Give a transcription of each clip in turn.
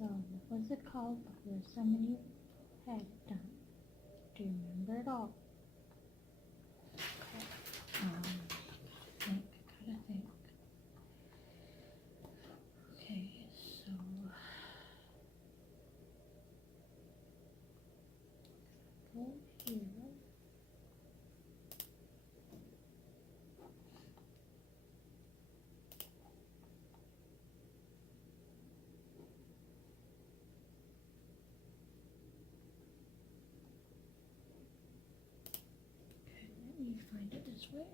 So, what was it called before somebody had it done? Do you remember it all? Okay. Think, gotta think. Okay, so go here. Okay, let me find it this way.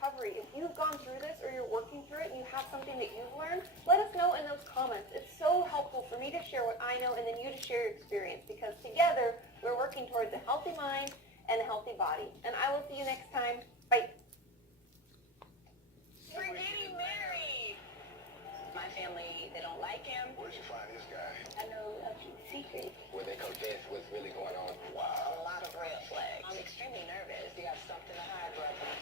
Recovery. If you've gone through this or you're working through it and you have something that you've learned, let us know in those comments. It's so helpful for me to share what I know and then you to share your experience, because together we're working towards a healthy mind and a healthy body. And I will see you next time. Bye. We're getting married. My family, they don't like him. Where'd you find this guy? I know a few secrets. Where they confess what's really going on? A Wow. lot of red flags. I'm extremely nervous. You got something to hide, brother.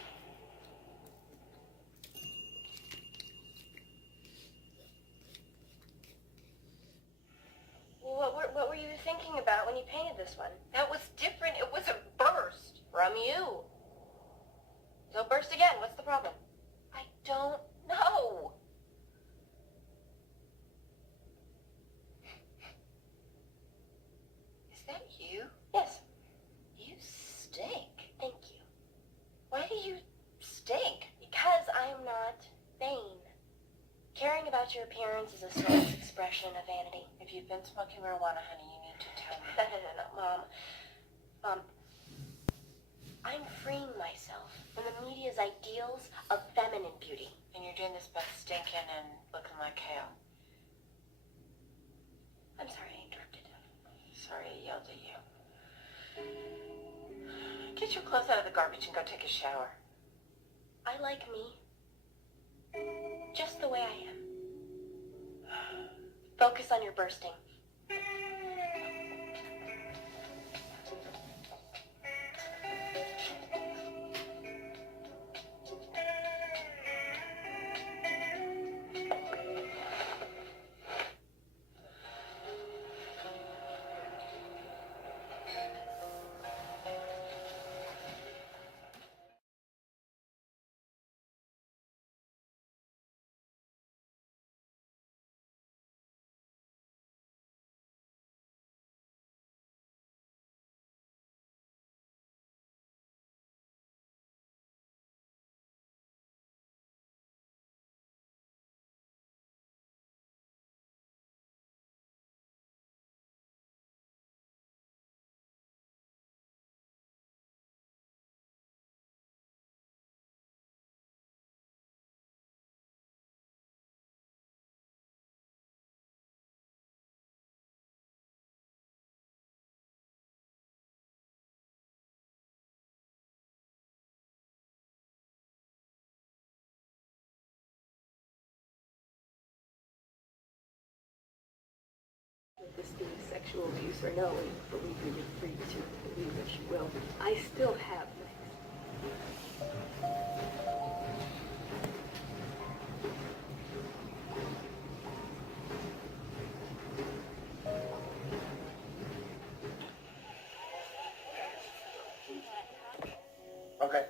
What were you thinking about when you painted this one? That was different. It was a burst from you. So burst again. What's the problem? I don't know. Is that you? Yes. You stink. Thank you. Why do you stink? Because I'm not vain. Caring about your appearance is a soul's expression of vanity. If you've been smoking marijuana, honey, you need to tell me. No, Mom. I'm freeing myself from the media's ideals of feminine beauty. And you're doing this by stinking and looking like hell. I'm sorry I interrupted. Sorry I yelled at you. Get your clothes out of the garbage and go take a shower. I like me. Just the way I am. Focus on your bursting. This being sexual abuse or no, and believe me, you're free to believe what you will. I still have legs. Okay.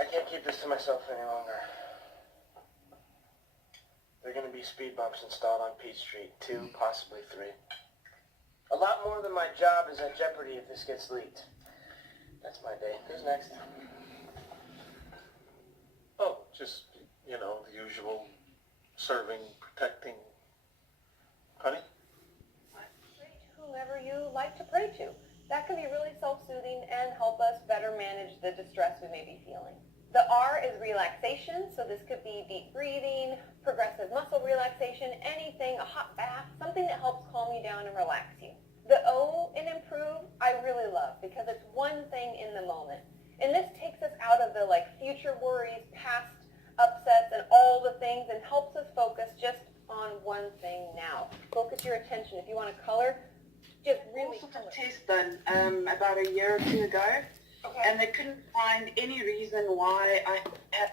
I can't keep this to myself any longer. There are going to be speed bumps installed on Peach Street. 2, possibly 3. A lot more than my job is at jeopardy if this gets leaked. That's my day. Who's next? Oh, just, the usual serving, protecting. Honey? Pray to whomever you like to pray to. That can be really self-soothing and help us better manage the distress we may be feeling. The R is relaxation, so this could be deep breathing, progressive muscle relaxation, anything, a hot bath, something that helps calm you down and relax you. The O in improve, I really love because it's one thing in the moment. And this takes us out of the future worries, past upsets, and all the things and helps us focus just on one thing now. Focus your attention. If you want to color, just really also color. a test done about a year or two ago, Okay. and they couldn't find any reason why I had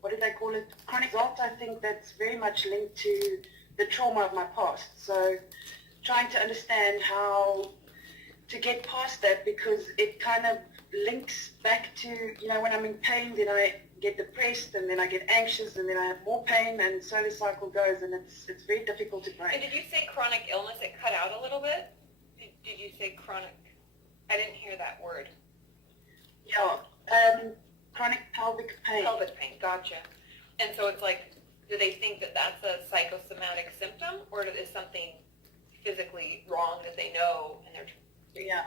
what do they call it? Chronic result. I think that's very much linked to the trauma of my past. So trying to understand how to get past that, because it kind of links back to, you know, when I'm in pain, then I get depressed, and then I get anxious, and then I have more pain, and so the cycle goes, and it's very difficult to And break. did you say chronic illness? It cut out a little bit. Did you say chronic? I didn't hear that word. Yeah, chronic pelvic pain. Pelvic pain. Gotcha. And so it's like, do they think that that's a psychosomatic symptom, or is something physically wrong that they know and they're Yeah.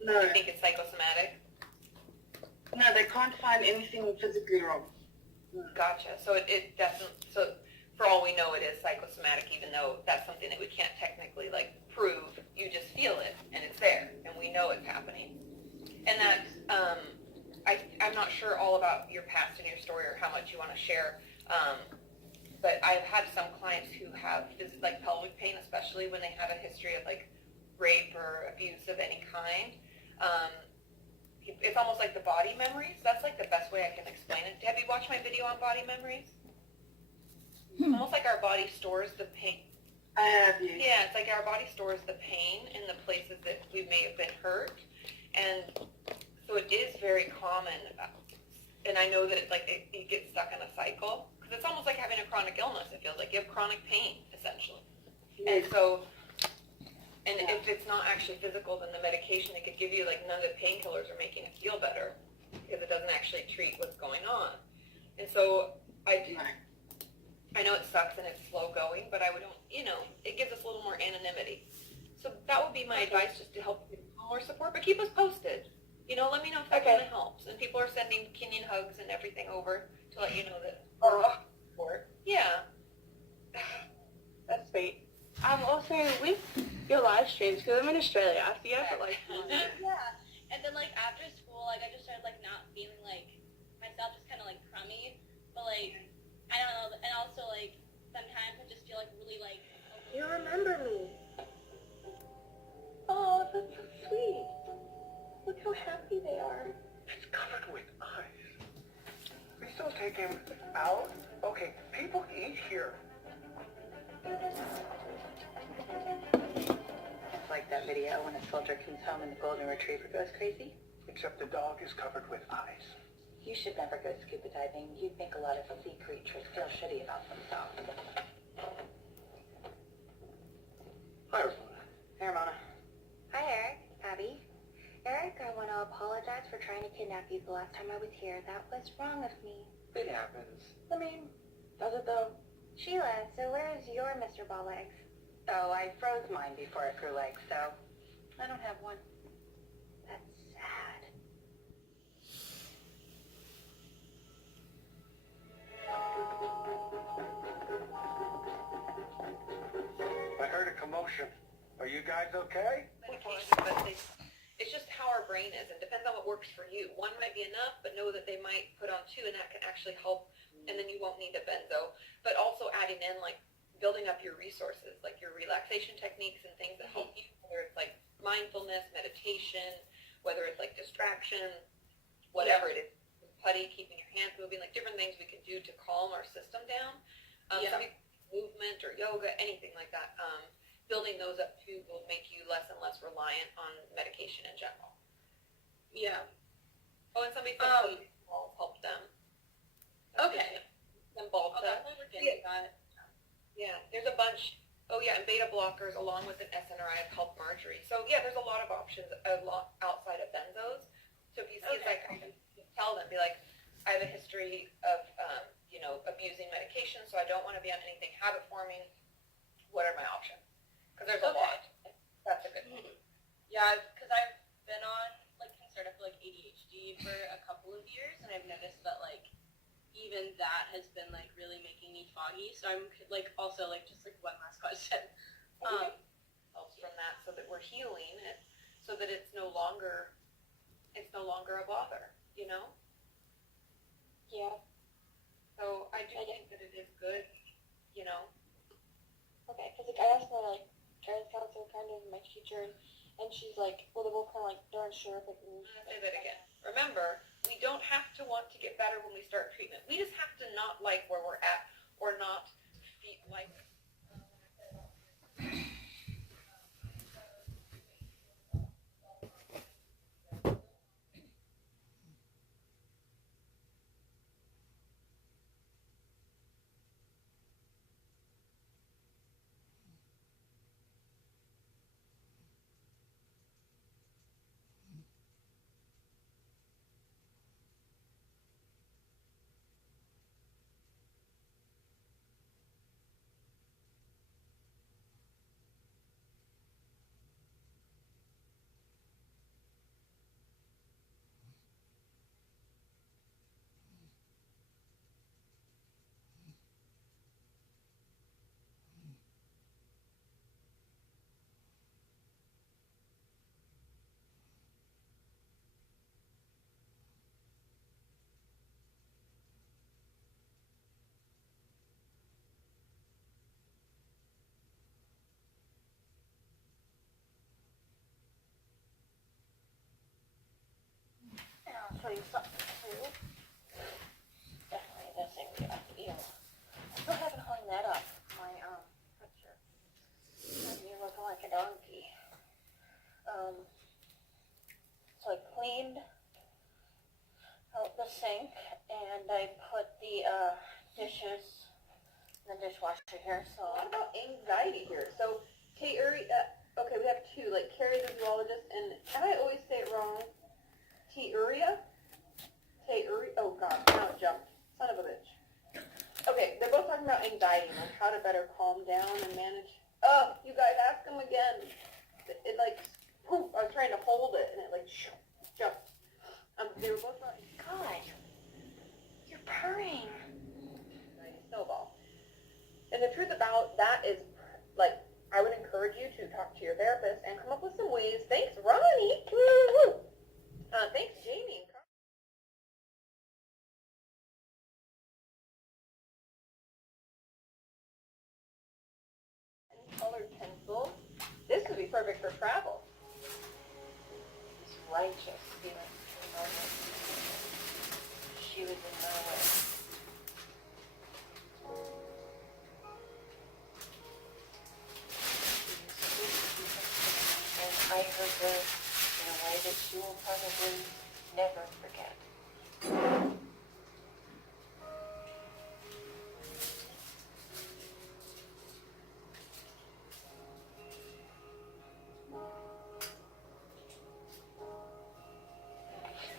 Do No, you think it's psychosomatic? no, they can't find anything physically wrong. Gotcha. So it doesn't. So for all we know, it is psychosomatic, even though that's something that we can't technically like prove. You just feel it, and it's there, and we know it's happening. And that I'm not sure all about your past and your story or how much you want to share. But I've had some clients who have like pelvic pain, especially when they have a history of like rape or abuse of any kind. It's almost like the body memories. That's like the best way I can explain it. Have you watched my video on body memories? Almost like our body stores the pain. I have you. Yeah, it's like our body stores the pain in the places that we may have been hurt. And so it is very common. And I know that it's like you get stuck in a cycle. Because it's almost like having a chronic illness. It feels like you have chronic pain, essentially. And so, and if it's not actually physical, then the medication they could give you, like none of the painkillers are making it feel better. Because it doesn't actually treat what's going on. And so I know it sucks and it's slow going, but I would, you know, it gives us a little more anonymity. So that would be my advice, just to help you with more support. But keep us posted. You know, let me know if that kind of helps. And people are sending Kenyan hugs and everything over to let you know that support. Yeah. That's sweet. Also, with your live streams, because I'm in Australia, I see you for like Yeah, and then like after school, like I just started like not feeling like myself, just kind of like crummy. But like I don't know, and also like sometimes I just feel like really like. you remember me. Oh, that's so sweet. Look how happy they are. It's covered with ice. We still take him out? Okay, people eat here. It's like that video when a soldier comes home and the golden retriever goes crazy. Except the dog is covered with ice. You should never go scuba diving. You'd make a lot of sea creatures feel shitty about themselves. Hi, Ramona. Hey, Ramona. Hi, Eric. Abby. Eric, I want to apologize for trying to kidnap you the last time I was here. That was wrong of me. It happens. I mean, does it though? Sheila, so where is your Mr. Balllegs? Oh, I froze mine before it grew legs, so I don't have one. That's sad. I heard a commotion. Are you guys okay? Medication, but it's just how our brain is. It depends on what works for you. One might be enough, but know that they might put on two, and that can actually help, and then you won't need a benzo. But also adding in, like, building up your resources, like your relaxation techniques and things that help you, whether it's like mindfulness, meditation, whether it's like distraction, whatever it is, putty, keeping your hands moving, like different things we can do to calm our system down. Some people, movement or yoga, anything like that. Building those up too will make you less and less reliant on medication in general. Yeah. Oh, and somebody said food will help them. Okay. And bulk Oh, them. that's what we're getting at. Yeah, there's a bunch. Oh yeah, and beta blockers along with an SNRI have helped Marjorie. So yeah, there's a lot of options outside of benzos. So if you see Okay. like, tell them, be like, I have a history of, you know, abusing medication, so I don't want to be on anything habit forming. What are my options? Because there's a lot. That's a good one. Yeah, because I've been on like Concerta for like ADHD for a couple of years, and I've noticed that like even that has been like really making me foggy. So I'm like also like just like one last question. Helps from that, so that we're healing it so that it's no longer a bother, you know? Yeah. So I do think that it is good, you know? Okay, because like, I asked my like guidance counselor, kind of my teacher, and she's like, well, they're both kind of like they're unsure if it can. I'm gonna say that again. Remember, we don't have to want to get better when we start treatment. We just have to not like where we're at or not feel like. I'll show you something too. Definitely this area. Ew. I still haven't hung that up. My picture. You're looking like a donkey. So I cleaned out the sink and I put the dishes in the dishwasher here. So A lot about anxiety here. So, okay, we have two, like Carrie's a zoologist, and I always say it wrong. Teuria? Oh god, now it jumped. Son of a bitch. Okay, they're both talking about anxiety and like how to better calm down and manage. Oh, you guys, ask them again. It like, poof, I was trying to hold it and it like jumped. They were both about God, you're purring. snowball. And the truth about that is, like, I would encourage you to talk to your therapist and come up with some ways. Thanks, Ronnie. Woo-hoo. Thanks, Jamie. Colored pencil. This would be perfect for travel. This righteous feeling. She was in Norway. And I heard her in a way that she will probably never forget.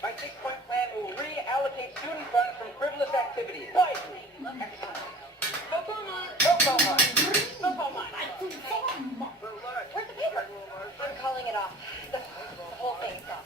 My 6-point plan will reallocate student funds from frivolous activities. Wisely. Where's the paper? I'm calling it off. The whole thing's off.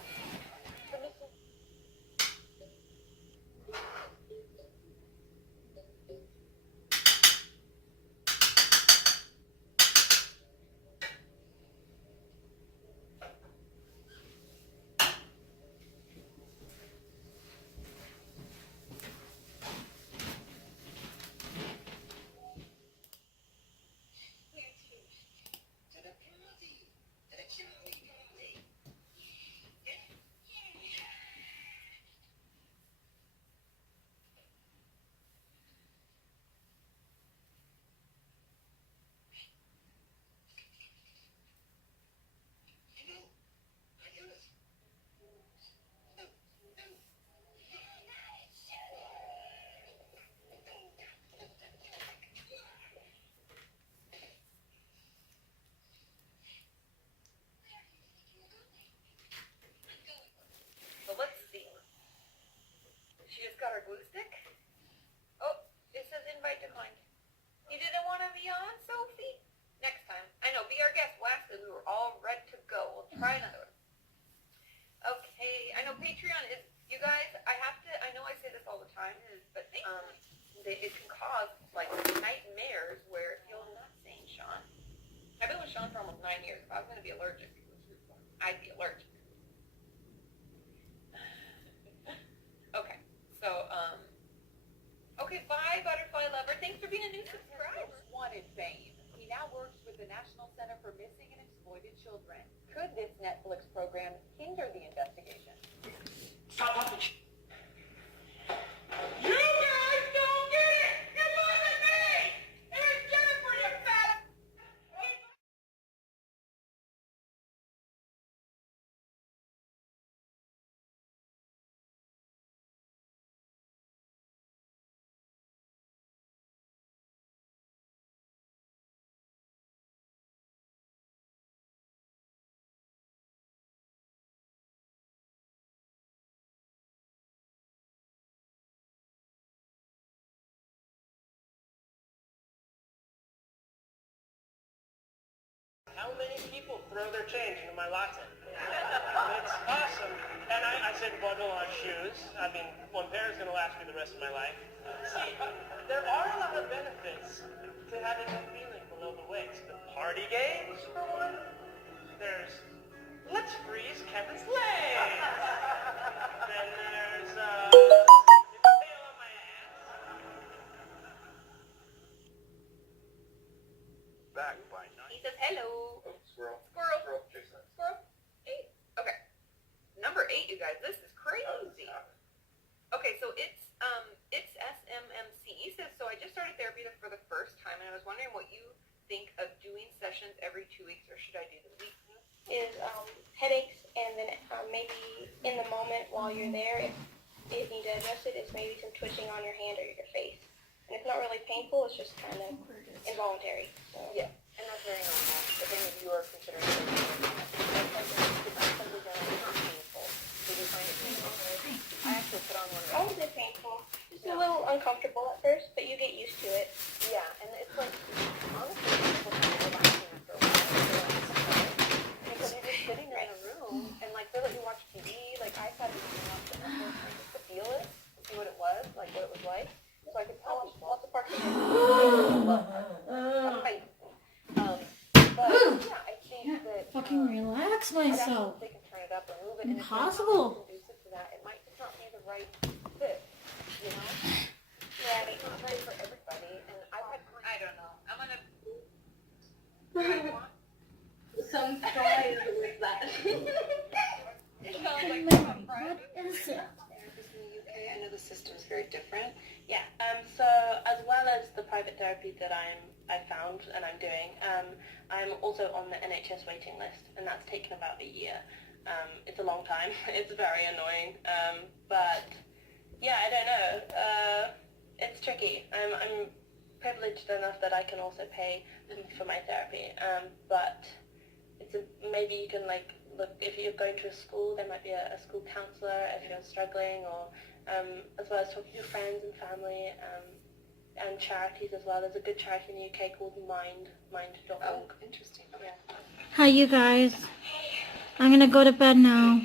9 years. If I was going to be allergic, I'd be allergic. Okay, so, okay, bye, Butterfly Lover. Thanks for being a new subscriber. Wanted fame. He now works with the National Center for Missing and Exploited Children. Could this Netflix program hinder the investigation? Stop talking. You guys don't get it! It wasn't me! It was Jennifer, you fat... How many people throw their change into my latte? It's awesome. And I said bundle on shoes. I mean, one pair is going to last me the rest of my life. See, there are a lot of benefits to having a feeling below the waist. The party games, for one. There's, let's freeze Kevin's legs. Then there's, tail on my ass. Back by He says hello. Squirrel. Squirrel. Squirrel. Jason. Squirrel. 8. Okay. Number 8, you guys. This is crazy. Okay, so it's SMMC. So I just started therapy for the first time, and I was wondering what you think of doing sessions every 2 weeks, or should I do them weekly? Is headaches, and then maybe in the moment while you're there, if you need to adjust it, is maybe some twitching on your hand or your face. And it's not really painful, it's just kind of involuntary. So. Yeah, and that's very normal. If any of you are considering therapy, it's not painful. Did you find it painful? I actually put on one of How is it painful? Just a little uncomfortable at first, but you get used to it. Yeah, and it's like, honestly, people kind of relaxing after a while. Because you're just sitting there in a room, and like, they let you watch TV. Like, I sat and watched the Netflix just to feel it, to see what it was, like what it was like. So I could tell people. Lots of parts of it. But yeah, I think that Fucking relax myself. they can turn it up or move it. Impossible. And if it's not conducive to that, it might just not be the right fit. You know? Right. It's not right for everybody. And I've had, I don't know. I'm gonna. Some stories with that. It sounds like What is it? therapists in the UK. I know the system's very different. Yeah. So as well as the private therapy that I found and I'm doing, I'm also on the NHS waiting list, and that's taken about a year. It's a long time. It's very annoying. But yeah, I don't know. It's tricky. I'm privileged enough that I can also pay for my therapy. But maybe you can look, if you're going to a school, there might be a school counsellor if you're struggling, or as well as talking to friends and family, and charities as well. There's a good charity in the UK called Mind.org. Oh, interesting. Okay. Yeah. Hi, you guys. I'm gonna go to bed now.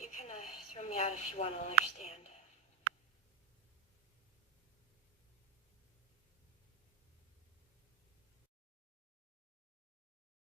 You can throw me out if you want to understand.